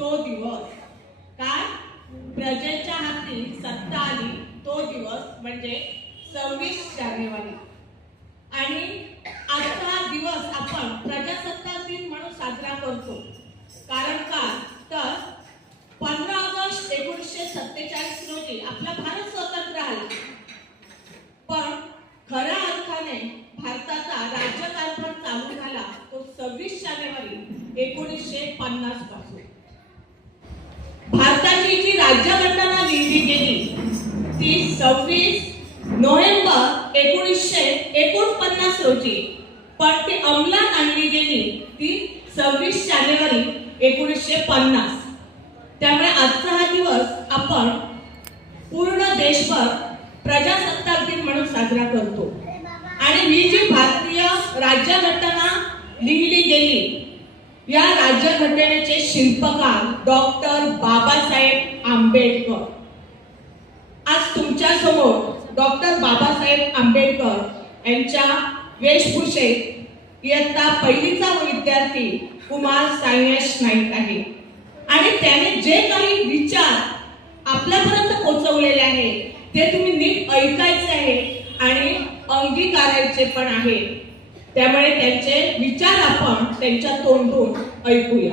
तो दिवस, काय प्रजेच्या हाती सत्ता आली तो दिवस म्हणजे 26 जानेवारी. आणि आजचा हा दिवस आपण प्रजासत्ताक दिन म्हणून साजरा करतो. कारण का तर 15 ऑगस्ट 1947 रोजी आपला भारत स्वतंत्र झाला. पण खऱ्या अर्थाने भारताचा राज्यकारभार चालू झाला तो 26 जानेवारी 1950 पासून. भारताची जी राज्यघटना लिहिली गेली ती 26 नोव्हेंबर 1949 रोजी, पण ती अंमलात आणली गेली ती 26 जानेवारी 1950. त्यामुळे आजचा हा दिवस आपण पूर्ण देशभर प्रजासत्ताक दिन म्हणून साजरा करतो. आणि ही जी भारतीय राज्यघटना लिहिली गेली, या राज्यघटनेचे शिल्पकार डॉक्टर बाबासाहेब आंबेडकर. आज तुमच्या समोर डॉक्टर बाबासाहेब आंबेडकर यांच्या वेशभूषेत इयत्ता पहिलीचा विद्यार्थी कुमार सायनेश नाईक आहे. आणि त्याने जे काही विचार आपल्यापर्यंत पोहोचवलेले आहे ते तुम्ही नीट ऐकायचे आहे आणि अंगीकारायचे पण आहे. त्यामुळे त्यांचे विचार आपण त्यांच्या तोंडून ऐकूया.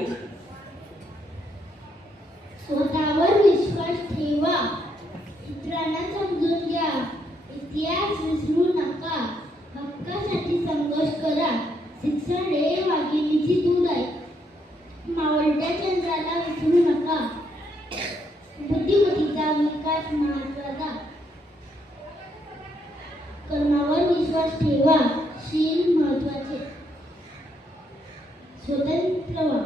स्वतःवर विश्वास ठेवा, इतरांना समजून घ्या, इतिहास विसरू नका, हक्कासाठी संघर्ष करा, शिक्षण हे वाघिणीची दूध आहे, मावळत्या चंद्राला विसरू नका, बुद्धिमत्तेचा विकास महत्वाचा, कर्मावर विश्वास ठेवा, शील महत्वाचे, स्वतंत्र व्हा.